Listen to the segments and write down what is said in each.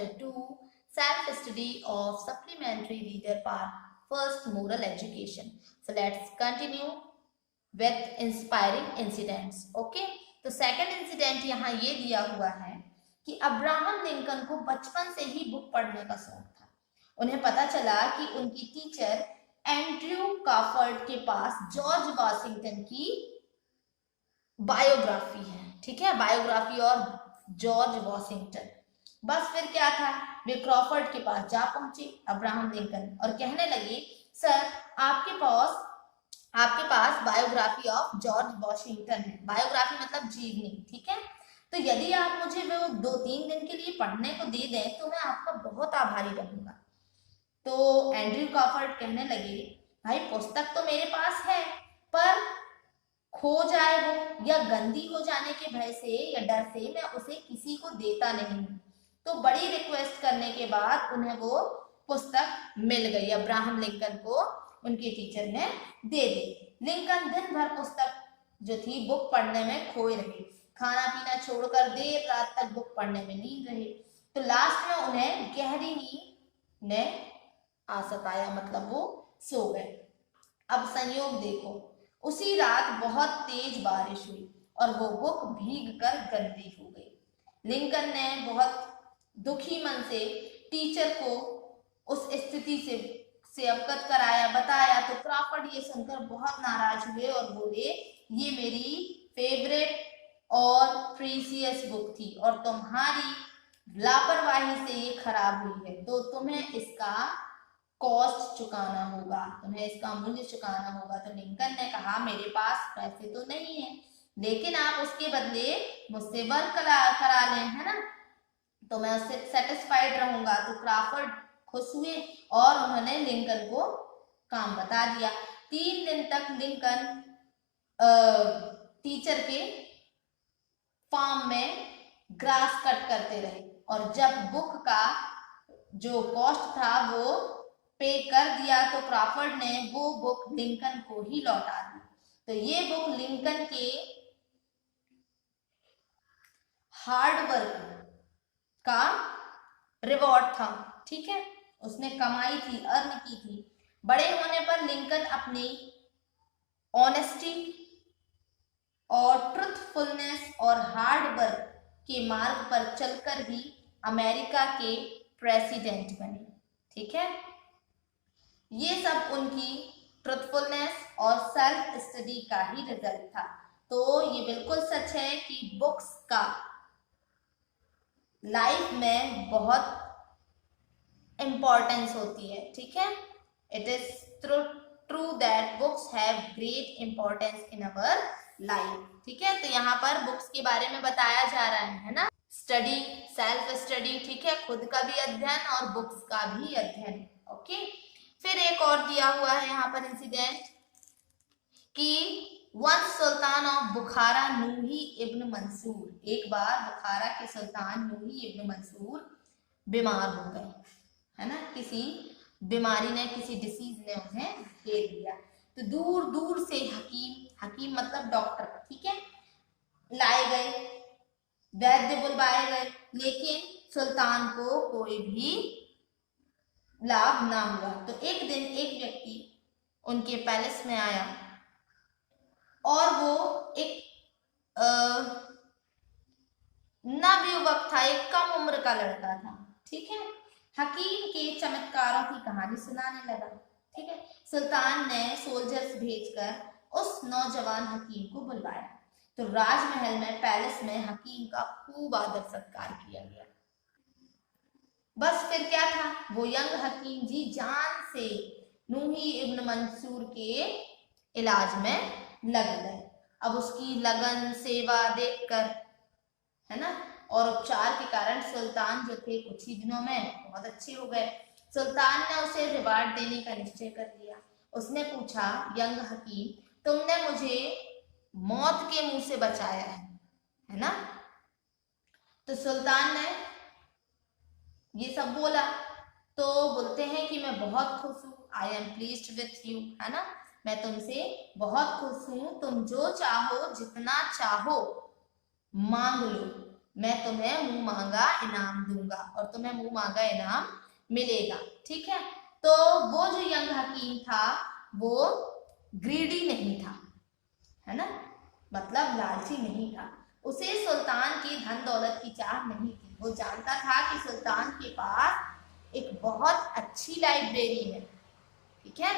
Chapter 2, Self-Study of Supplementary Reader Part First, Moral Education. So let's continue with inspiring incidents. Okay, तो second incident यहाँ ये दिया हुआ है कि अब्राहम लिंकन को बचपन से ही बुक पढ़ने का शौक था। उन्हें पता चला कि उनकी टीचर एंड्रयू काफर्ड के पास जॉर्ज वाशिंगटन की बायोग्राफी है। ठीक है, बायोग्राफी और जॉर्ज वाशिंगटन। बस फिर क्या था, वे क्रॉफर्ड के पास जा पहुंचे अब्राहम लिंकन और कहने लगे, सर आपके पास बायोग्राफी ऑफ जॉर्ज वाशिंगटन है। बायोग्राफी मतलब जीवनी। ठीक है, तो यदि आप मुझे वो 2-3 दिन के लिए पढ़ने को दे दें तो मैं आपका बहुत आभारी रहूंगा। तो एंड्रयू काफर्ड कहने लगे, भाई पुस्तक तो मेरे पास है, पर खो जाए वो या गंदी हो जाने के भय से या डर से मैं उसे किसी को देता नहीं। तो बड़ी रिक्वेस्ट करने के बाद उन्हें वो पुस्तक मिल गई। अब्राहम लिंकन को उनके टीचर ने दे दी। लिंकन दिन भर पुस्तक जो थी बुक पढ़ने में खोए रहे, खाना पीना छोड़कर देर रात तक बुक पढ़ने में लीन रहे। तो लास्ट में उन्हें गहरी नींद ने आ सताया, मतलब वो सो गए। अब संयोग देखो, उसी रात बहुत तेज बारिश हुई और वो बुक भीग कर गंदी हो गई। लिंकन ने बहुत दुखी मन से टीचर को उस स्थिति से अवगत कराया, बताया। तो क्रॉफर्ड ये सुनकर बहुत नाराज हुए और बोले, ये मेरी फेवरेट और प्रीसियस बुक थी और तुम्हारी लापरवाही से ये खराब हुई है, तो तुम्हें इसका कॉस्ट चुकाना होगा, तुम्हें इसका मूल्य चुकाना होगा। तो लिंकन ने कहा, मेरे पास पैसे तो नहीं है, लेकिन आप उसके बदले मुझसे वर्क करा लें, है ना, तो मैं उससे सेटिस्फाइड रहूंगा। तो क्रॉफर्ड खुश हुए और उन्होंने लिंकन को काम बता दिया। 3 दिन तक लिंकन टीचर के फार्म में ग्रास कट करते रहे और जब बुक का जो कॉस्ट था वो पे कर दिया तो क्रॉफर्ड ने वो बुक लिंकन को ही लौटा दी। तो ये बुक लिंकन के हार्ड वर्क का रिवॉर्ड था। ठीक है, उसने कमाई थी, अर्न की थी। बड़े होने पर लिंकन अपनी ऑनेस्टी और ट्रुथफुलनेस और हार्ड वर्क के मार्ग पर चलकर ही अमेरिका के प्रेसिडेंट बने। ठीक है, ये सब उनकी ट्रुथफुलनेस और सेल्फ स्टडी का ही रिजल्ट था। तो ये बिल्कुल सच है कि बुक्स का लाइफ में बहुत इंपॉर्टेंस होती है। ठीक है, it is true that books have great importance in our life. ठीक है, तो यहाँ पर बुक्स के बारे में बताया जा रहा है ना, स्टडी, सेल्फ स्टडी। ठीक है, खुद का भी अध्ययन और बुक्स का भी अध्ययन। ओके, फिर एक और दिया हुआ है यहाँ पर इंसिडेंट कि वंस सुल्तान ऑफ बुखारा नूही इब्न मंसूर, एक बार बुखारा के सुल्तान नूही इब्न मंसूर बीमार हो गए, है ना, किसी बीमारी ने, किसी डिसीज ने उन्हें घेर लिया। तो दूर दूर से हकीम मतलब डॉक्टर, ठीक है, लाए गए, वैद्य बुलवाए गए, लेकिन सुल्तान को कोई भी लाभ ना हुआ। तो एक दिन एक व्यक्ति उनके पैलेस में आया और वो एक नवयुवक था, एक कम उम्र का लड़का था। ठीक है, हकीम के चमत्कारों की कहानी सुनाने लगा। ठीक है, सुल्तान ने सोल्जर्स भेजकर उस नौजवान हकीम को बुलवाया। तो राजमहल में, पैलेस में हकीम का खूब आदर सत्कार किया गया। बस फिर क्या था, वो यंग हकीम जी जान से नूही इब्न मंसूर के इलाज में लग गए। अब उसकी लगन, सेवा देखकर, है ना, और उपचार के कारण सुल्तान जो थे कुछ ही दिनों में बहुत अच्छे हो गए। सुल्तान ने उसे रिवार्ड देने का निश्चय कर लिया। उसने पूछा, यंग हकीम, तुमने मुझे मौत के मुंह से बचाया है ना? तो सुल्तान ने ये सब बोला। तो बोलते हैं कि मैं बहुत खुश हूँ, I am pleased with you, है ना, मैं तुमसे बहुत खुश हूँ, तुम जो चाहो, जितना चाहो मांग लो, मैं तुम्हें मुंह मांगा इनाम दूंगा और तुम्हें मुंह मांगा इनाम मिलेगा। ठीक है, तो वो जो यंग हकीम था वो ग्रीडी नहीं था, है ना, मतलब लालची नहीं था। उसे सुल्तान की धन दौलत की चाह नहीं थी। वो जानता था कि सुल्तान के पास एक बहुत अच्छी लाइब्रेरी है, ठीक है,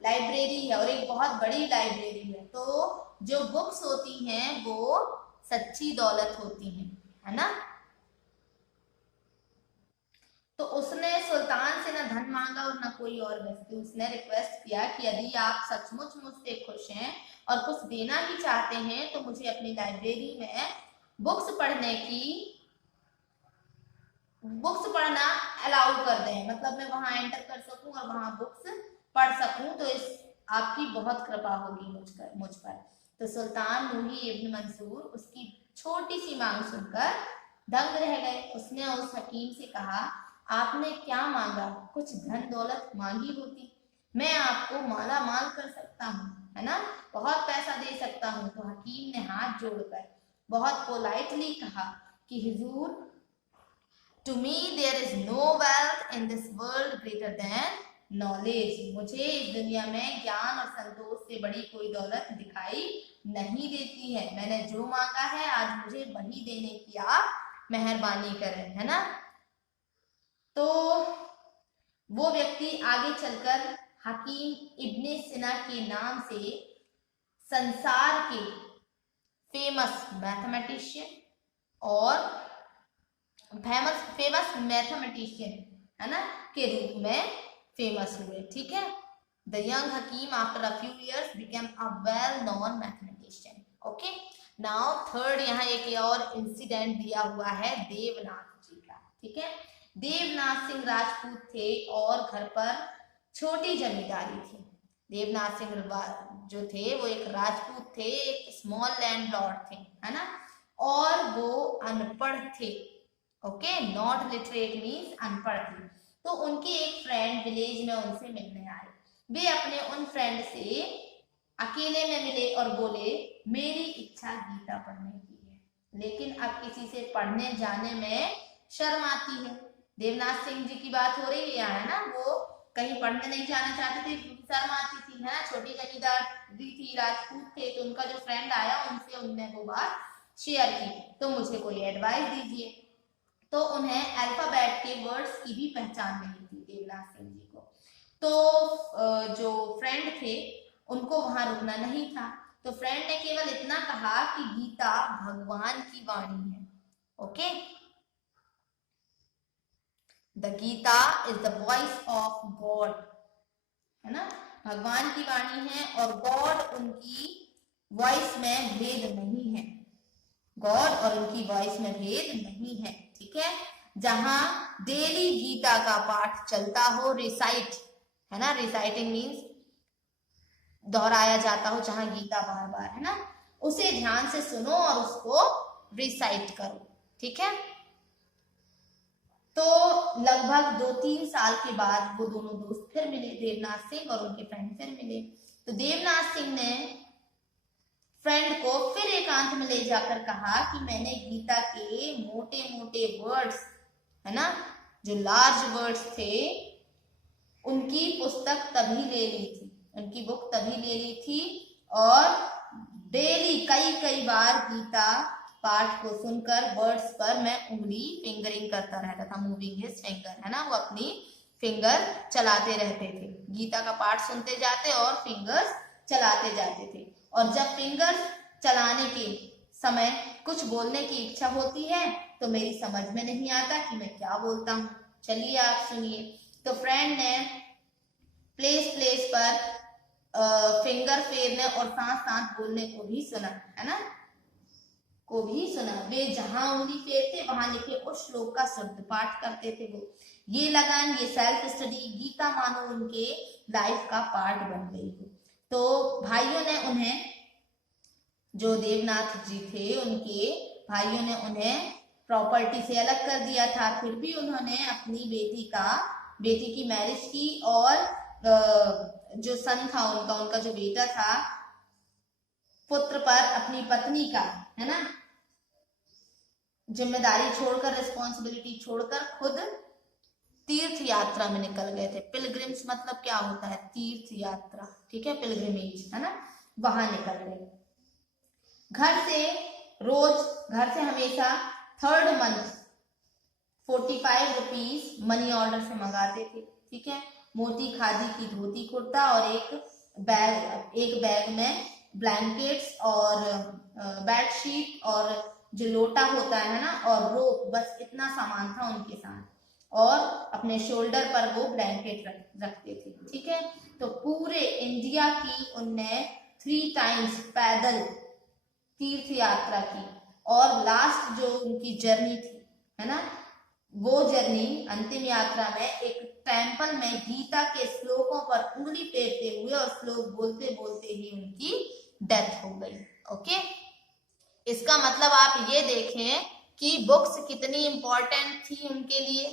लाइब्रेरी है और एक बहुत बड़ी लाइब्रेरी है। तो जो बुक्स होती हैं वो सच्ची दौलत होती हैं, है ना। तो उसने सुल्तान से ना धन मांगा और ना कोई और वस्तु। उसने रिक्वेस्ट किया कि यदि आप सचमुच मुझसे खुश हैं और कुछ देना ही चाहते हैं तो मुझे अपनी लाइब्रेरी में बुक्स पढ़ना अलाउ कर दें, मतलब मैं वहां एंटर कर सकूं और वहां बुक्स पढ़ सकूं, तो इस आपकी बहुत कृपा होगी मुझ पर। तो सुल्तान मुही इब्न मंसूर उसकी छोटी सी मांग सुनकर दंग रह गए। उसने उस हकीम से कहा, आपने क्या मांगा? कुछ धन दौलत मांगी होती, मैं आपको माला माल कर सकता हूँ, है ना, बहुत पैसा दे सकता हूँ। तो हकीम ने हाथ जोड़कर बहुत पोलाइटली कहा कि हुजूर, To me there is no wealth in this world greater than knowledge. मुझे इस दुनिया में ज्ञान और संतोष से बड़ी कोई दौलत दिखाई नहीं देती है। मैंने जो मांगा है आज मुझे वही देने की आप मेहरबानी करें, है ना। तो वो व्यक्ति आगे चलकर हकीम इब्ने सिना के नाम से संसार के फेमस मैथमेटिशियन और फेमस मैथमेटिशियन, है ना, के रूप में फेमस हुए। ठीक है, the young Hakim after a few years became a well known mathematician. Okay, now third यहाँ एक और इंसिडेंट दिया हुआ है देवनाथ जी का। ठीक है, देवनाथ सिंह राजपूत थे और घर पर छोटी जमींदारी थी। देवनाथ सिंह जो थे वो एक राजपूत थे, एक स्मॉल लैंडलॉर्ड थे, है ना, और वो अनपढ़ थे। ओके, नॉट लिटरेट मीन्स अनपढ़ थे। तो उनके एक फ्रेंड विलेज में उनसे मिलने आए। वे अपने उन फ्रेंड से अकेले में मिले और बोले, मेरी इच्छा गीता पढ़ने की है, लेकिन अब किसी से पढ़ने जाने में शर्म आती है। देवनाथ सिंह जी की बात हो रही है यहाँ, है ना, वो कहीं पढ़ने नहीं जाना चाहते थे क्योंकि शर्म आती थी, है ना, छोटी जमींदारी थी, राजपूत थे। तो उनका जो फ्रेंड आया उनसे उनने वो बात शेयर की, तो मुझे कोई एडवाइस दीजिए। तो उन्हें अल्फाबेट के वर्ड्स की भी पहचान नहीं थी देवनाथ सिंह जी को। तो जो फ्रेंड थे उनको वहां रुकना नहीं था। तो फ्रेंड ने केवल इतना कहा कि गीता भगवान की वाणी है। Okay, the Gita is the voice of God, है ना, भगवान की वाणी है और गॉड उनकी वॉइस में भेद नहीं है, गॉड और उनकी वॉइस में भेद नहीं है। ठीक है, जहां डेली गीता का पाठ चलता हो, रिसाइट, है ना, रिसाइटिंग मीन्स दोहराया जाता हो, जहां गीता बार बार, है ना, उसे ध्यान से सुनो और उसको रिसाइट करो। ठीक है, तो लगभग 2-3 साल के बाद वो दोनों दोस्त फिर मिले, देवनाथ सिंह और उनके फ्रेंड फिर मिले। तो देवनाथ सिंह ने फ्रेंड को फिर एकांत में ले जाकर कहा कि मैंने गीता के मोटे मोटे वर्ड्स, है ना, जो लार्ज वर्ड्स थे, उनकी पुस्तक तभी ले ली थी, उनकी बुक तभी ले ली थी और डेली कई बार गीता पाठ को सुनकर वर्ड्स पर मैं उंगली फिंगरिंग करता रहता था। मूविंग हिज फिंगर, है ना, वो अपनी फिंगर चलाते रहते थे, गीता का पाठ सुनते जाते और फिंगर्स चलाते जाते थे। और जब फिंगर चलाने के समय कुछ बोलने की इच्छा होती है तो मेरी समझ में नहीं आता कि मैं क्या बोलता हूँ। चलिए आप सुनिए। तो फ्रेंड ने प्लेस पर फिंगर फेरने और साथ साथ बोलने को भी सुना, है ना, को भी सुना। वे जहां उंगली फेरते वहां लिखे उस श्लोक का शुद्ध पाठ करते थे। वो ये लगन, ये सेल्फ स्टडी, गीता मानो उनके लाइफ का पार्ट बन गई हो। तो भाइयों ने उन्हें, जो देवनाथ जी थे उनके भाइयों ने उन्हें प्रॉपर्टी से अलग कर दिया था, फिर भी उन्होंने अपनी बेटी की मैरिज की और जो सन था उनका जो बेटा था, पुत्र पर अपनी पत्नी का, है ना, जिम्मेदारी छोड़कर, रिस्पॉन्सिबिलिटी छोड़कर खुद तीर्थ यात्रा में निकल गए थे। पिलग्रिम्स मतलब क्या होता है? तीर्थ यात्रा, ठीक है, पिलग्रिमेज, है ना, वहां निकल गए। घर से हमेशा third month 45 rupees money order से मंगाते थे, ठीक है। मोती खादी की धोती कुर्ता और एक बैग में ब्लैंकेट्स और बेडशीट और जो लोटा होता है ना, और रोप, बस इतना सामान था उनके साथ, और अपने शोल्डर पर वो ब्लैंकेट रखते थे, ठीक है। तो पूरे इंडिया की उनने 3 टाइम्स पैदल तीर्थ यात्रा की, और लास्ट जो उनकी जर्नी थी, है ना, वो जर्नी अंतिम यात्रा में एक टेंपल में गीता के श्लोकों पर उंगली फेरते हुए और श्लोक बोलते बोलते ही उनकी डेथ हो गई। ओके, इसका मतलब आप ये देखें कि बुक्स कितनी इंपॉर्टेंट थी उनके लिए,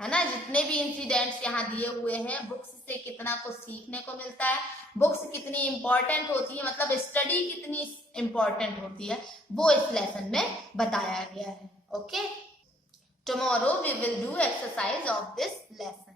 है ना। जितने भी इंसिडेंट्स यहाँ दिए हुए हैं, बुक्स से कितना कुछ सीखने को मिलता है, बुक्स कितनी इंपॉर्टेंट होती है, मतलब स्टडी कितनी इंपॉर्टेंट होती है, वो इस लेसन में बताया गया है। Okay, tomorrow we will do exercise of this lesson.